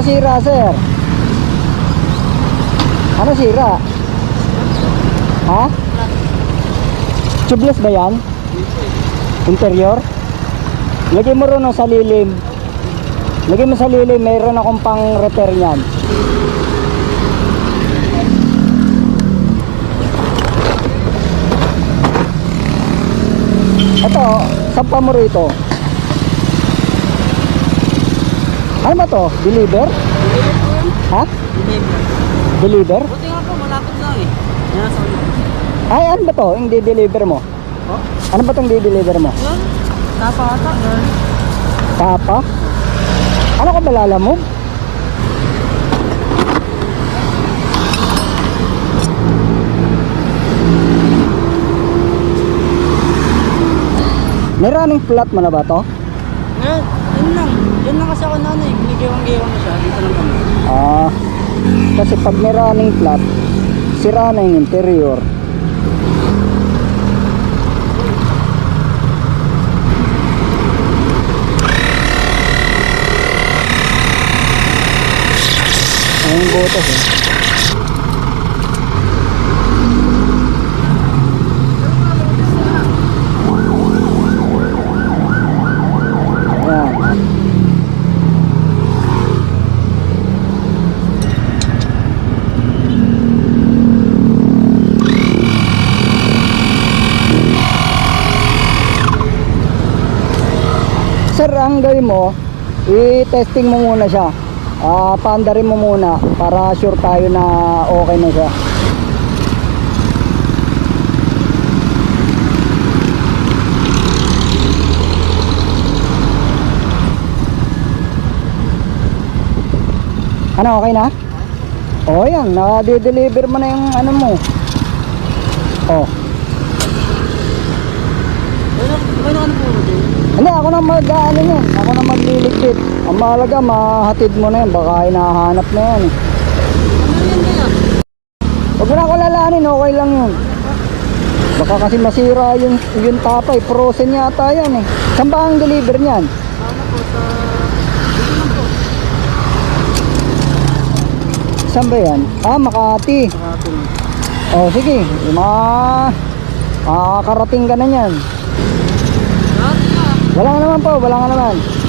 sira, sir? Ano sira? Ha? Tubeless ba yan? Interior? Lagay mo ron sa lilim. Lagay mo sa lilim, mayroon akong pang repair niyan. Ito, sampa mo rito. Ano ba to? Deliver? Ha? Deliver? Buti nga po, malapit lang eh. Yan, sa ulo. Ay, ano ba to? Yung di-deliver mo? Oh? Ano ba tong di-deliver mo? Yan. Tapa ata, yan. Tapa? Ano ka ba lalamog? May running flat mo na ba to? Yan, yun lang. Yan lang kasi ako nanay. Binigewang-gewang na siya. Dito lang kami. Ah, kasi pag may running flat, sira na yung interior. Ayun butas eh. Sir, ang gawin mo, i-testing mo muna siya. Ah, paandarin mo muna para sure tayo na okay na siya. Ano, okay na? Oh, yan. Na-deliver mo na yung ano mo. Oh. Ano, ano ano po? Hindi, ako na mag ano yan. Ako na magliligpit. Ang mahalaga, mahatid mo na yan. Baka hinahanap na yan. Ano yan kaya? Huwag mo na ako lalanin, okay lang yun. Baka kasi masira yung, yung tapay. Frozen yata yan eh. Saan ba ang deliver niyan? Sana po sa... Saan ba yan? Ah, Makati. Sa atin. Oh, sige. Mga... Makakarating ka na yan. Wala nga naman po, wala nga naman.